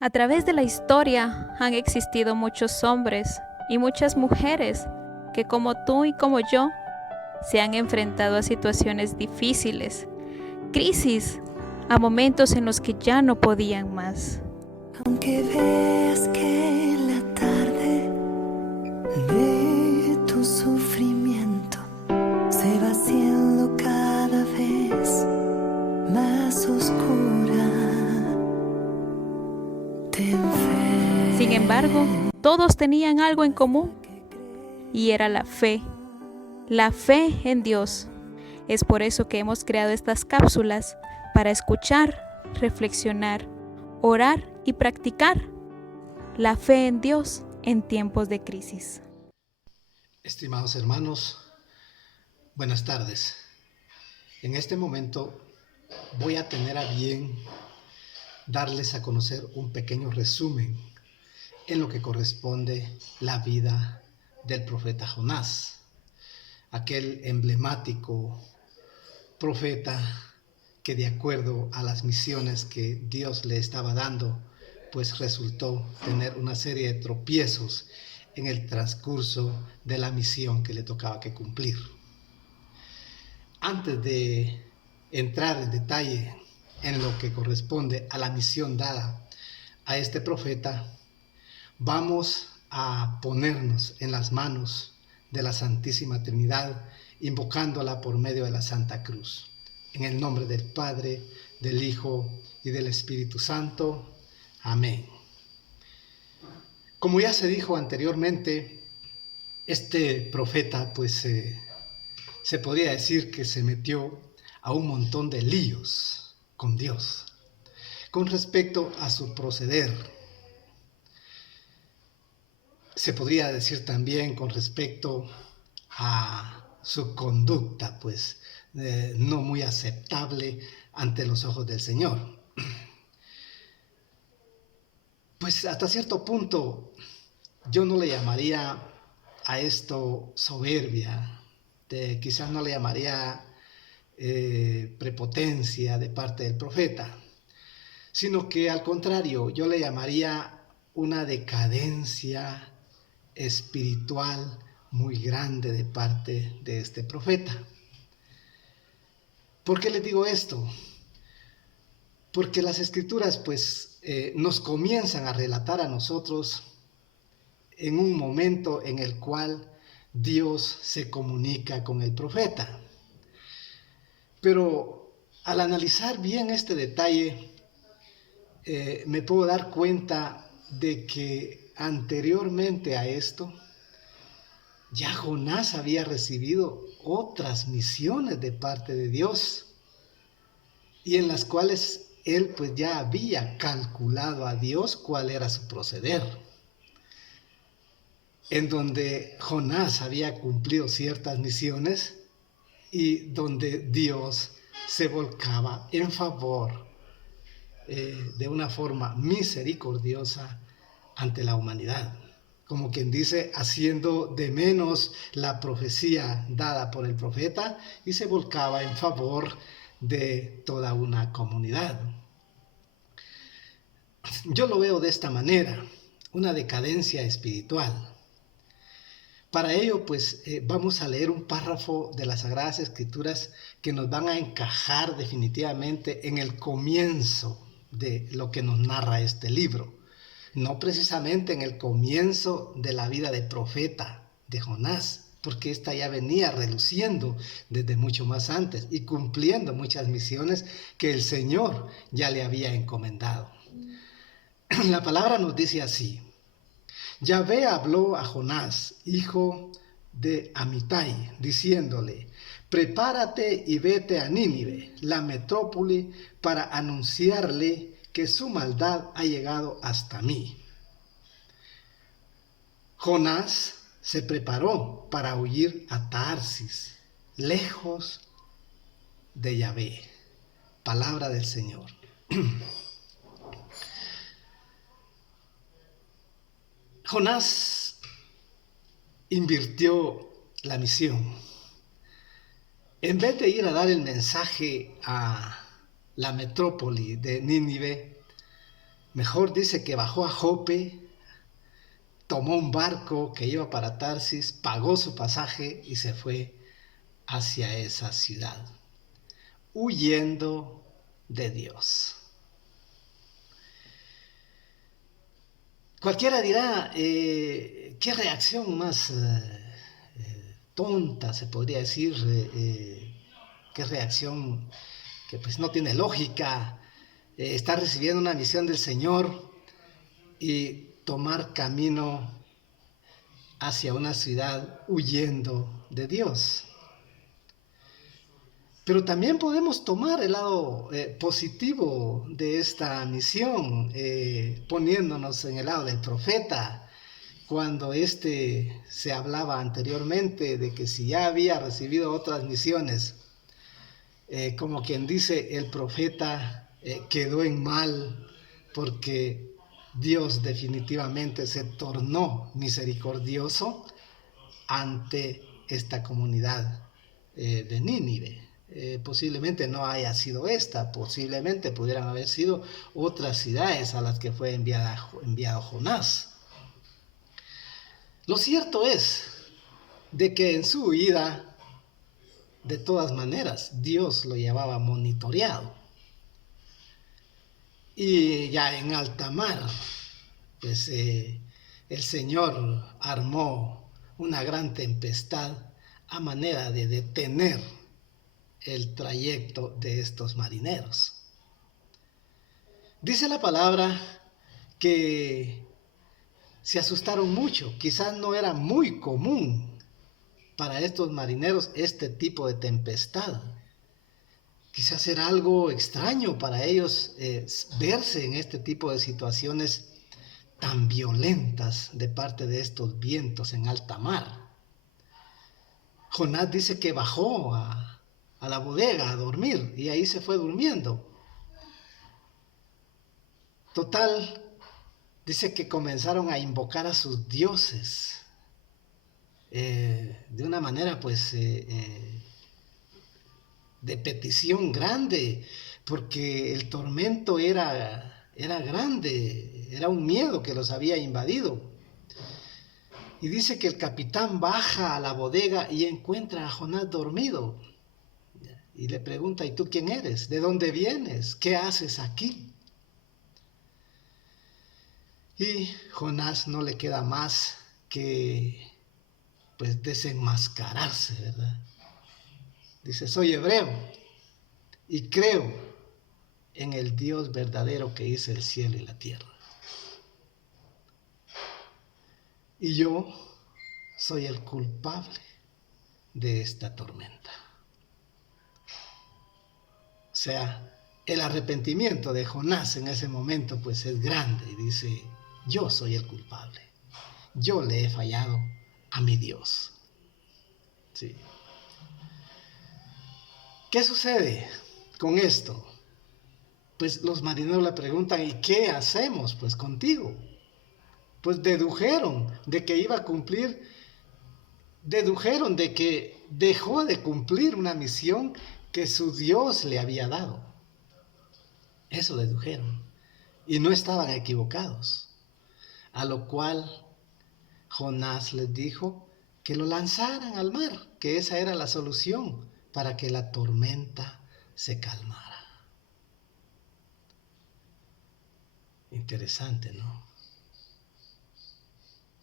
A través de la historia han existido muchos hombres y muchas mujeres que, como tú y como yo, se han enfrentado a situaciones difíciles, crisis, a momentos en los que ya no podían más. Aunque veas que la tarde de tu sufrimiento se va haciendo cada vez más oscura, ten fe. Sin embargo, todos tenían algo en común y era la fe en Dios. Es por eso que hemos creado estas cápsulas para escuchar, reflexionar, orar y practicar la fe en Dios en tiempos de crisis. Estimados hermanos, buenas tardes. En este momento voy a tener a bien darles a conocer un pequeño resumen en lo que corresponde la vida del profeta Jonás, aquel emblemático profeta que, de acuerdo a las misiones que Dios le estaba dando, pues resultó tener una serie de tropiezos en el transcurso de la misión que le tocaba que cumplir. Antes de entrar en detalle en lo que corresponde a la misión dada a este profeta, vamos a ponernos en las manos de la Santísima Trinidad, invocándola por medio de la Santa Cruz. En el nombre del Padre, del Hijo y del Espíritu Santo. Amén. Como ya se dijo anteriormente, este profeta se podría decir que se metió a un montón de líos con Dios con respecto a su proceder. Se podría decir también con respecto a su conducta, no muy aceptable ante los ojos del Señor. Pues hasta cierto punto yo no le llamaría a esto soberbia, quizás no le llamaría prepotencia de parte del profeta, sino que al contrario, yo le llamaría una decadencia espiritual muy grande de parte de este profeta. ¿Por qué les digo esto? Porque las escrituras nos comienzan a relatar a nosotros en un momento en el cual Dios se comunica con el profeta. Pero al analizar bien este detalle, me puedo dar cuenta de que anteriormente a esto, ya Jonás había recibido otras misiones de parte de Dios, y en las cuales él ya había calculado a Dios cuál era su proceder, en donde Jonás había cumplido ciertas misiones y donde Dios se volcaba en favor de una forma misericordiosa ante la humanidad, como quien dice, haciendo de menos la profecía dada por el profeta, y se volcaba en favor de toda una comunidad. Yo lo veo de esta manera, una decadencia espiritual. Para ello, vamos a leer un párrafo de las Sagradas Escrituras que nos van a encajar definitivamente en el comienzo de lo que nos narra este libro. No precisamente en el comienzo de la vida de profeta de Jonás, porque ésta ya venía reluciendo desde mucho más antes y cumpliendo muchas misiones que el Señor ya le había encomendado. La palabra nos dice así: Yahvé habló a Jonás, hijo de Amitai, diciéndole: prepárate y vete a Nínive, la metrópoli, para anunciarle que su maldad ha llegado hasta mí. Jonás se preparó para huir a Tarsis, lejos de Yahvé. Palabra del Señor. Jonás invirtió la misión. En vez de ir a dar el mensaje a la metrópoli de Nínive, Mejor dice que bajó a Jope, tomó un barco que iba para Tarsis, pagó su pasaje y se fue hacia esa ciudad, huyendo de Dios. Cualquiera dirá, ¿qué reacción más tonta se podría decir? ¿Qué reacción que pues no tiene lógica? Está recibiendo una misión del Señor y tomar camino hacia una ciudad huyendo de Dios. Pero también podemos tomar el lado positivo de esta misión, poniéndonos en el lado del profeta, cuando se hablaba anteriormente de que si ya había recibido otras misiones, como quien dice, el profeta quedó en mal porque Dios definitivamente se tornó misericordioso ante esta comunidad de Nínive. Posiblemente no haya sido esta, posiblemente pudieran haber sido otras ciudades a las que fue enviado Jonás. Lo cierto es de que en su huida, de todas maneras, Dios lo llevaba monitoreado. Y ya en alta mar, pues el Señor armó una gran tempestad a manera de detener el trayecto de estos marineros. Dice la palabra que se asustaron mucho. Quizás no era muy común para estos marineros este tipo de tempestad. Quizás era algo extraño para ellos verse en este tipo de situaciones tan violentas de parte de estos vientos en alta mar. Jonás dice que bajó a la bodega a dormir y ahí se fue durmiendo. Total, dice que comenzaron a invocar a sus dioses de una manera pues de petición grande, porque el tormento era grande, era un miedo que los había invadido. Y dice que el capitán baja a la bodega y encuentra a Jonás dormido. Y le pregunta, ¿y tú quién eres? ¿De dónde vienes? ¿Qué haces aquí? Y Jonás no le queda más que pues desenmascararse, ¿verdad? Dice, soy hebreo y creo en el Dios verdadero que hizo el cielo y la tierra. Y yo soy el culpable de esta tormenta. O sea, el arrepentimiento de Jonás en ese momento pues es grande y dice, yo soy el culpable. Yo le he fallado a mi Dios. Sí. ¿Qué sucede con esto? Pues los marineros le preguntan, ¿y qué hacemos pues contigo? Pues dedujeron de que iba a cumplir, dedujeron de que dejó de cumplir una misión que su Dios le había dado. Eso dedujeron. Y no estaban equivocados. A lo cual Jonás les dijo que lo lanzaran al mar, que esa era la solución para que la tormenta se calmara. Interesante, ¿no?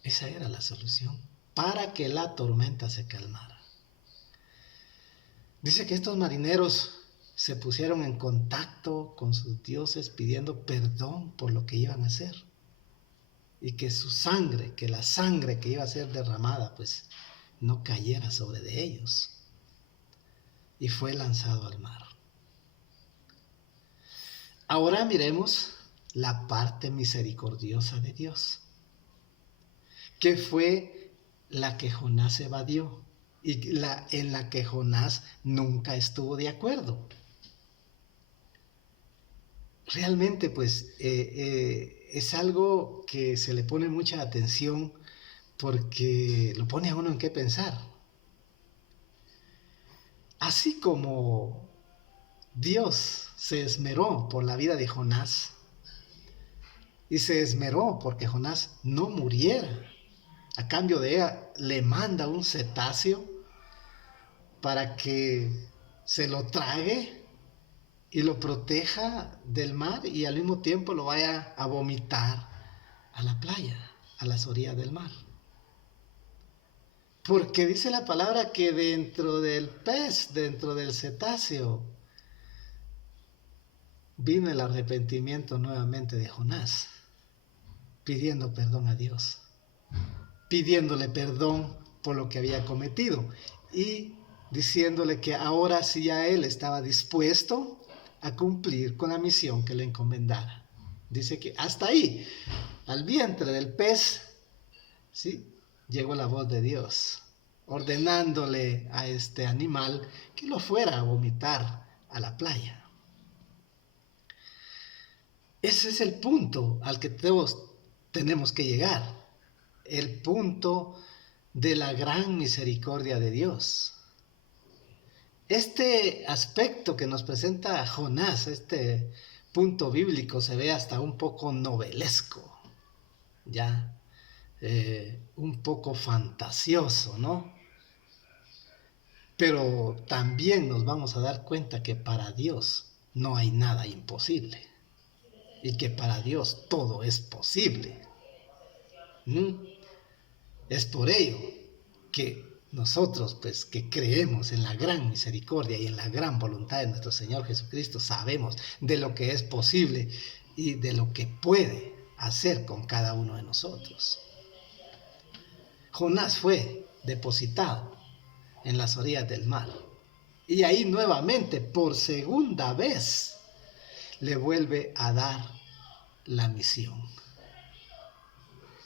Esa era la solución para que la tormenta se calmara. Dice que estos marineros se pusieron en contacto con sus dioses pidiendo perdón por lo que iban a hacer. Y que su sangre, que la sangre que iba a ser derramada, pues no cayera sobre de ellos. Y fue lanzado al mar. Ahora miremos la parte misericordiosa de Dios, que fue la que Jonás evadió y en la que Jonás nunca estuvo de acuerdo. Realmente pues es algo que se le pone mucha atención porque lo pone a uno en qué pensar. Así como Dios se esmeró por la vida de Jonás, y se esmeró porque Jonás no muriera. A cambio de ella le manda un cetáceo para que se lo trague y lo proteja del mar y al mismo tiempo lo vaya a vomitar a la playa, a las orillas del mar. Porque dice la palabra que dentro del pez, dentro del cetáceo, vino el arrepentimiento nuevamente de Jonás, pidiendo perdón a Dios, pidiéndole perdón por lo que había cometido y diciéndole que ahora sí ya él estaba dispuesto a cumplir con la misión que le encomendara. Dice que hasta ahí, al vientre del pez, ¿sí?, llegó la voz de Dios, ordenándole a este animal que lo fuera a vomitar a la playa. Ese es el punto al que todos tenemos que llegar, el punto de la gran misericordia de Dios. Este aspecto que nos presenta Jonás, este punto bíblico, se ve hasta un poco novelesco, ya, un poco fantasioso, ¿no? Pero también nos vamos a dar cuenta que para Dios no hay nada imposible y que para Dios todo es posible. Es por ello que nosotros, pues, que creemos en la gran misericordia y en la gran voluntad de nuestro Señor Jesucristo, sabemos de lo que es posible y de lo que puede hacer con cada uno de nosotros. Jonás fue depositado en las orillas del mar y ahí nuevamente, por segunda vez, le vuelve a dar la misión.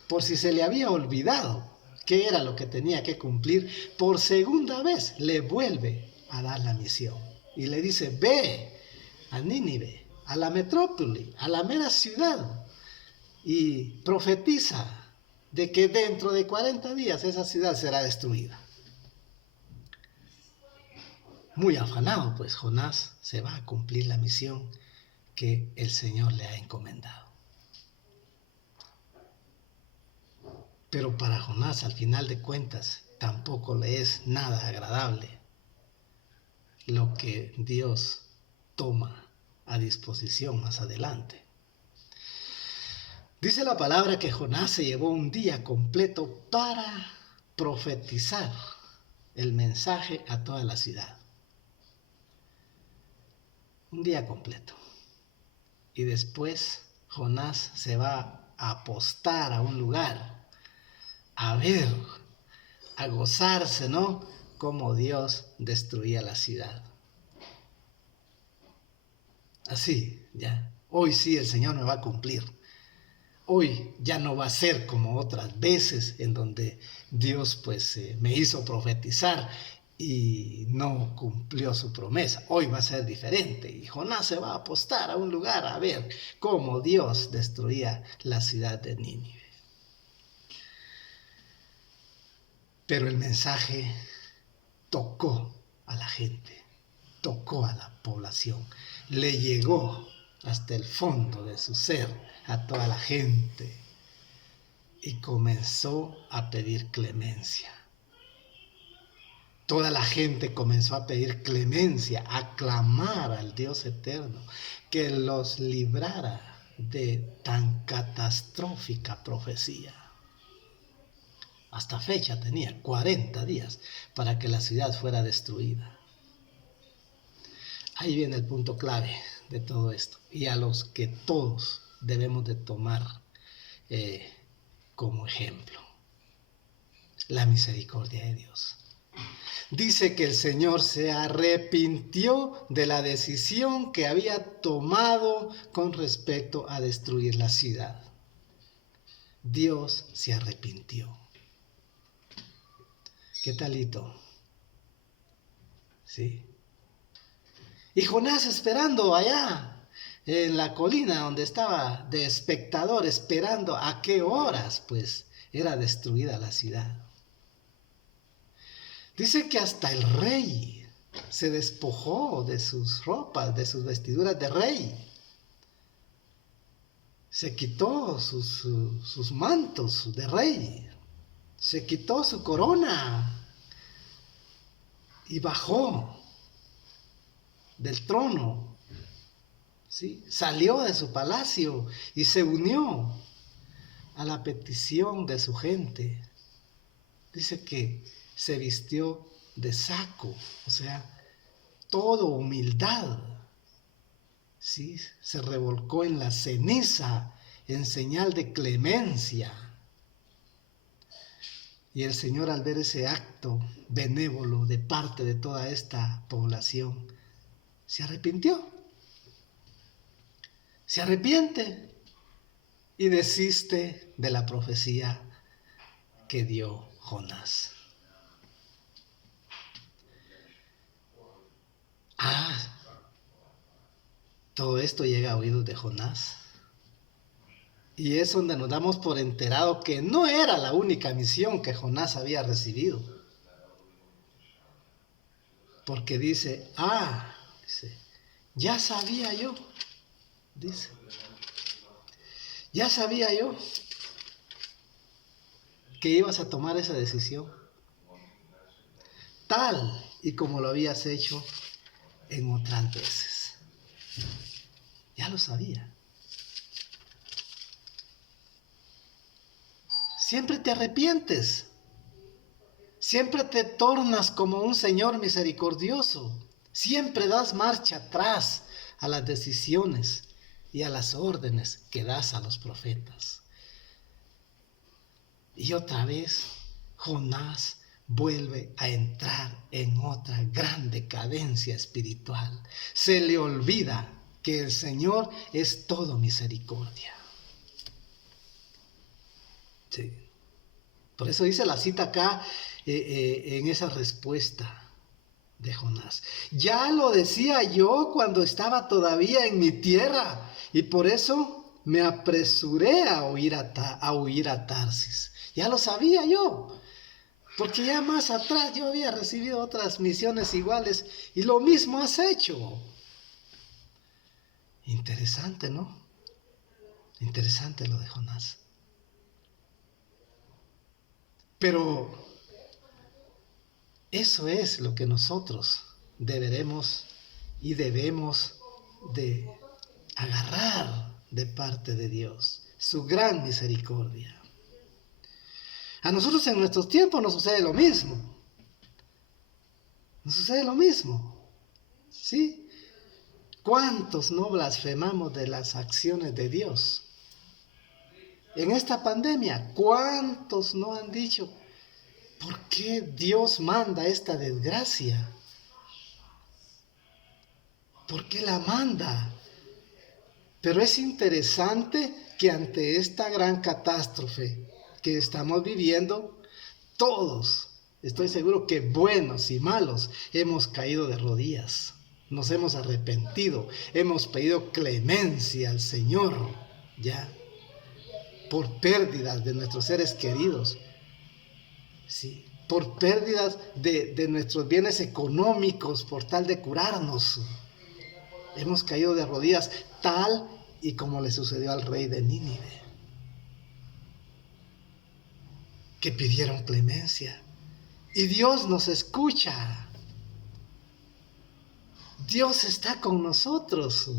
Por si se le había olvidado qué era lo que tenía que cumplir, por segunda vez le vuelve a dar la misión. Y le dice, ve a Nínive, a la metrópoli, a la mera ciudad, y profetiza de que dentro de 40 días esa ciudad será destruida. Muy afanado, pues Jonás se va a cumplir la misión que el Señor le ha encomendado. Pero para Jonás, al final de cuentas, tampoco le es nada agradable lo que Dios toma a disposición más adelante. Dice la palabra que Jonás se llevó un día completo para profetizar el mensaje a toda la ciudad. Un día completo. Y después Jonás se va a apostar a un lugar, a ver, a gozarse, ¿no?, cómo Dios destruía la ciudad. Así, ya, hoy sí el Señor me va a cumplir. Hoy ya no va a ser como otras veces en donde Dios pues me hizo profetizar y no cumplió su promesa. Hoy va a ser diferente y Jonás se va a apostar a un lugar a ver cómo Dios destruía la ciudad de Nínive. Pero el mensaje tocó a la gente, tocó a la población, le llegó hasta el fondo de su ser a toda la gente y comenzó a pedir clemencia. Toda la gente comenzó a pedir clemencia, a clamar al Dios eterno que los librara de tan catastrófica profecía. Hasta fecha tenía 40 días para que la ciudad fuera destruida. Ahí viene el punto clave de todo esto y a los que todos debemos de tomar como ejemplo. La misericordia de Dios. Dice que el Señor se arrepintió de la decisión que había tomado con respecto a destruir la ciudad. Dios se arrepintió. ¿Qué talito? ¿Sí? Y Jonás esperando allá en la colina donde estaba de espectador, esperando a qué horas pues era destruida la ciudad. Dice que hasta el rey se despojó de sus ropas, de sus vestiduras de rey. se quitó sus mantos de rey, se quitó su corona y bajó del trono, ¿sí? Salió de su palacio y se unió a la petición de su gente. Dice que se vistió de saco, o sea, todo humildad. ¿Sí? Se revolcó en la ceniza en señal de clemencia. Y el Señor, al ver ese acto benévolo de parte de toda esta población, se arrepintió. Se arrepiente y desiste de la profecía que dio Jonás. Todo esto llega a oídos de Jonás. Y es donde nos damos por enterado que no era la única misión que Jonás había recibido. Porque dice, ya sabía yo, dice, ya sabía yo que ibas a tomar esa decisión, tal y como lo habías hecho en otras veces. Ya lo sabía. Siempre te arrepientes. Siempre te tornas como un Señor misericordioso. Siempre das marcha atrás a las decisiones y a las órdenes que das a los profetas. Y otra vez, Jonás vuelve a entrar en otra gran decadencia espiritual. Se le olvida que el Señor es todo misericordia. Sí. Por eso dice la cita acá en esa respuesta de Jonás. Ya lo decía yo cuando estaba todavía en mi tierra, y por eso me apresuré a huir a Tarsis. Ya lo sabía yo, porque ya más atrás yo había recibido otras misiones iguales y lo mismo has hecho. Interesante, ¿no? Interesante lo de Jonás. Pero eso es lo que nosotros deberemos y debemos de agarrar de parte de Dios, su gran misericordia. A nosotros en nuestros tiempos nos sucede lo mismo. Nos sucede lo mismo. ¿Sí? ¿Cuántos no blasfemamos de las acciones de Dios? En esta pandemia, ¿cuántos no han dicho, ¿por qué Dios manda esta desgracia? ¿Por qué la manda? Pero es interesante que ante esta gran catástrofe que estamos viviendo, todos, estoy seguro que buenos y malos, hemos caído de rodillas, nos hemos arrepentido, hemos pedido clemencia al Señor, ya, por pérdidas de nuestros seres queridos, sí, por pérdidas de nuestros bienes económicos, por tal de curarnos. Hemos caído de rodillas, tal y como le sucedió al rey de Nínive, que pidieron clemencia. Y Dios nos escucha. Dios está con nosotros.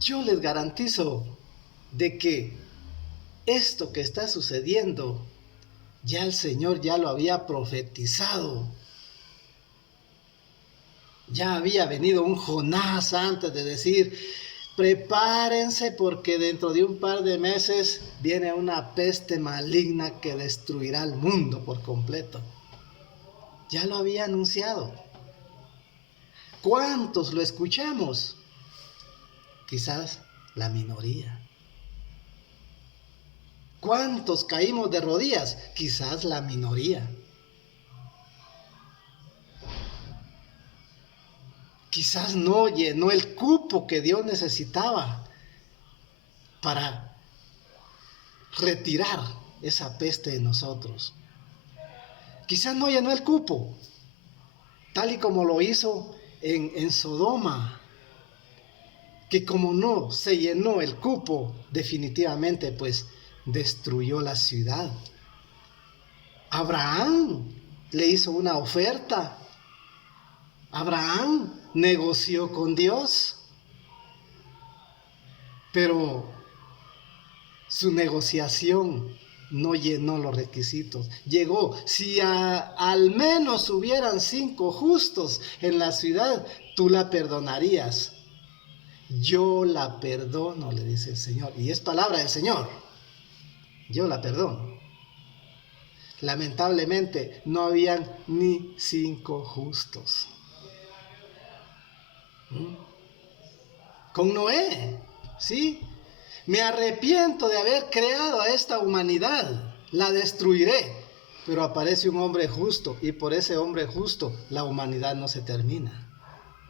Yo les garantizo de que esto que está sucediendo, ya el Señor ya lo había profetizado. Ya había venido un Jonás antes de decir, prepárense porque dentro de un par de meses viene una peste maligna que destruirá el mundo por completo. Ya lo había anunciado. ¿Cuántos lo escuchamos? Quizás la minoría. ¿Cuántos caímos de rodillas? Quizás la minoría. Quizás no llenó el cupo que Dios necesitaba para retirar esa peste de nosotros. Quizás no llenó el cupo, tal y como lo hizo en Sodoma, que como no se llenó el cupo, definitivamente pues destruyó la ciudad. Abraham le hizo una oferta. Abraham negoció con Dios, pero su negociación no llenó los requisitos. Llegó, si al menos hubieran 5 justos en la ciudad, tú la perdonarías. Yo la perdono, le dice el Señor. Y es palabra del Señor. Yo la perdono. Lamentablemente no habían ni 5 justos. Con Noé, ¿sí? Me arrepiento de haber creado a esta humanidad. La destruiré. Pero aparece un hombre justo. Y por ese hombre justo la humanidad no se termina.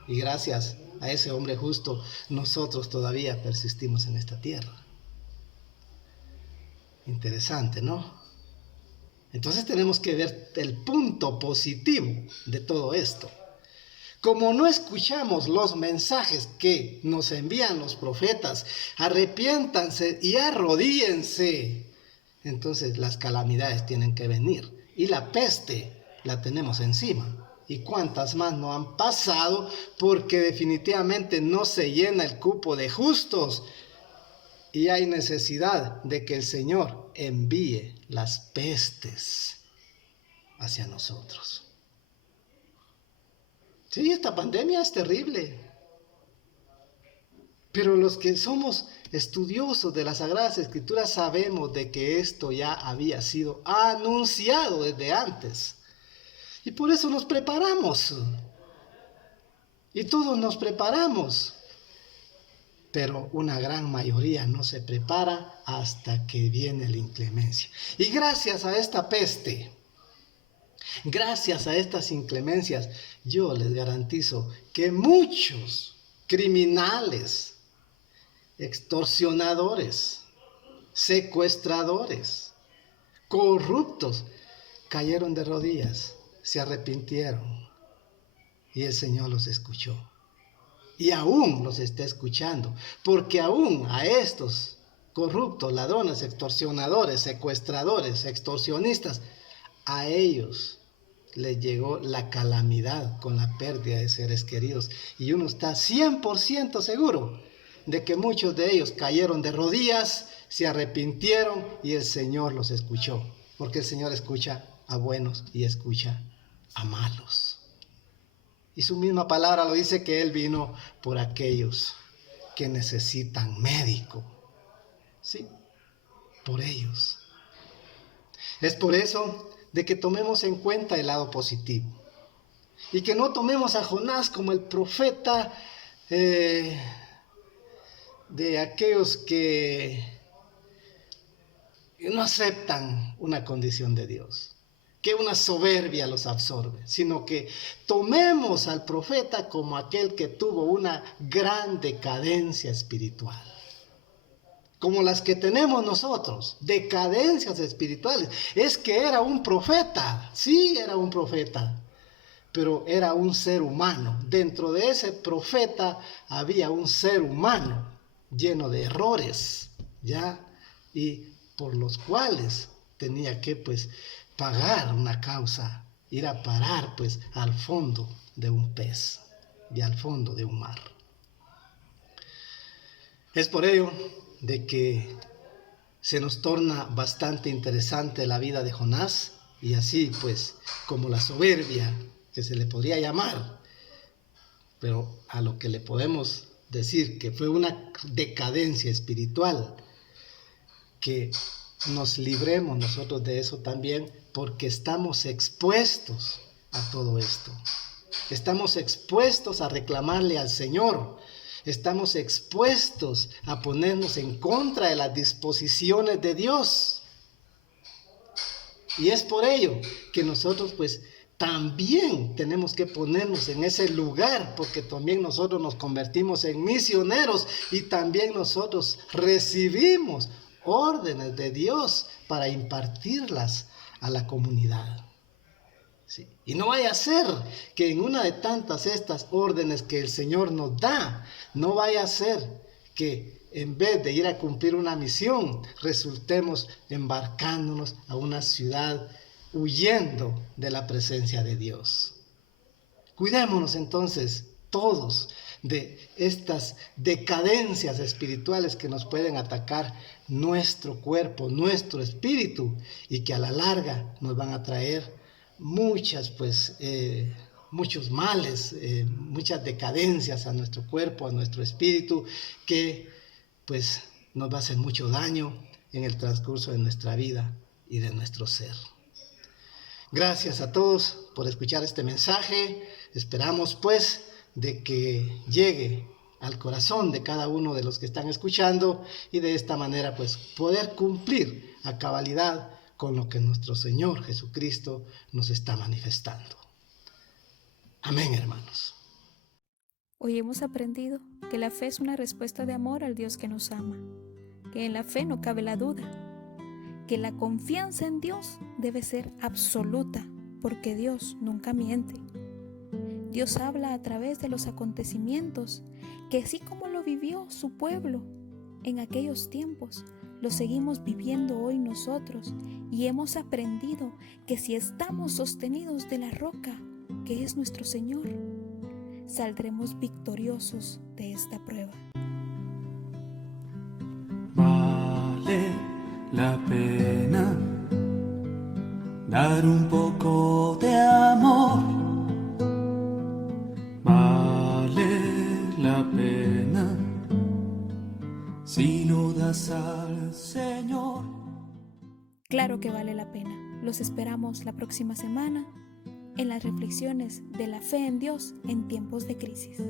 Y gracias a ese hombre justo, nosotros todavía persistimos en esta tierra. Interesante, ¿no? Entonces tenemos que ver el punto positivo de todo esto. Como no escuchamos los mensajes que nos envían los profetas, arrepiéntanse y arrodíllense, entonces las calamidades tienen que venir. Y la peste la tenemos encima. ¿Y cuántas más no han pasado? Porque definitivamente no se llena el cupo de justos. Y hay necesidad de que el Señor envíe las pestes hacia nosotros. Sí, esta pandemia es terrible. Pero los que somos estudiosos de las Sagradas Escrituras sabemos de que esto ya había sido anunciado desde antes. Y por eso nos preparamos. Y todos nos preparamos. Pero una gran mayoría no se prepara hasta que viene la inclemencia. Y gracias a esta peste, gracias a estas inclemencias, yo les garantizo que muchos criminales, extorsionadores, secuestradores, corruptos, cayeron de rodillas, se arrepintieron y el Señor los escuchó. Y aún los está escuchando, porque aún a estos corruptos, ladrones, extorsionadores, secuestradores, extorsionistas, a ellos les llegó la calamidad con la pérdida de seres queridos. Y uno está 100% seguro de que muchos de ellos cayeron de rodillas, se arrepintieron y el Señor los escuchó. Porque el Señor escucha a buenos y escucha a malos. Y su misma palabra lo dice, que Él vino por aquellos que necesitan médico. Sí, por ellos. Es por eso de que tomemos en cuenta el lado positivo. Y que no tomemos a Jonás como el profeta de aquellos que no aceptan una condición de Dios, que una soberbia los absorbe, sino que tomemos al profeta como aquel que tuvo una gran decadencia espiritual, como las que tenemos nosotros, decadencias espirituales. Es que era un profeta, sí era un profeta, pero era un ser humano. Dentro de ese profeta había un ser humano lleno de errores, ¿ya? Y por los cuales tenía que pagar una causa, ir a parar al fondo de un pez y al fondo de un mar. Es por ello de que se nos torna bastante interesante la vida de Jonás, y así como la soberbia que se le podría llamar, pero a lo que le podemos decir que fue una decadencia espiritual, que nos libremos nosotros de eso también, porque estamos expuestos a todo esto. Estamos expuestos a reclamarle al Señor. Estamos expuestos a ponernos en contra de las disposiciones de Dios. Y es por ello que nosotros también tenemos que ponernos en ese lugar, porque también nosotros nos convertimos en misioneros y también nosotros recibimos órdenes de Dios para impartirlas a la comunidad. ¿sí? Y no vaya a ser que en una de tantas estas órdenes que el Señor nos da, no vaya a ser que en vez de ir a cumplir una misión, resultemos embarcándonos a una ciudad huyendo de la presencia de Dios. Cuidémonos entonces todos de estas decadencias espirituales que nos pueden atacar nuestro cuerpo, nuestro espíritu, y que a la larga nos van a traer muchos males, muchas decadencias a nuestro cuerpo, a nuestro espíritu, que pues nos va a hacer mucho daño en el transcurso de nuestra vida y de nuestro ser. Gracias a todos por escuchar este mensaje. Esperamos pues de que llegue al corazón de cada uno de los que están escuchando, y de esta manera pues poder cumplir a cabalidad con lo que nuestro Señor Jesucristo nos está manifestando. Amén, hermanos. Hoy hemos aprendido que la fe es una respuesta de amor al Dios que nos ama, que en la fe no cabe la duda, que la confianza en Dios debe ser absoluta, porque Dios nunca miente. Dios habla a través de los acontecimientos, que así como lo vivió su pueblo en aquellos tiempos, lo seguimos viviendo hoy nosotros, y hemos aprendido que si estamos sostenidos de la roca, que es nuestro Señor, saldremos victoriosos de esta prueba. Vale la pena dar un poco de amor. Vale la pena si lo das al Señor. Claro que vale la pena. Los esperamos la próxima semana en las reflexiones de la fe en Dios en tiempos de crisis.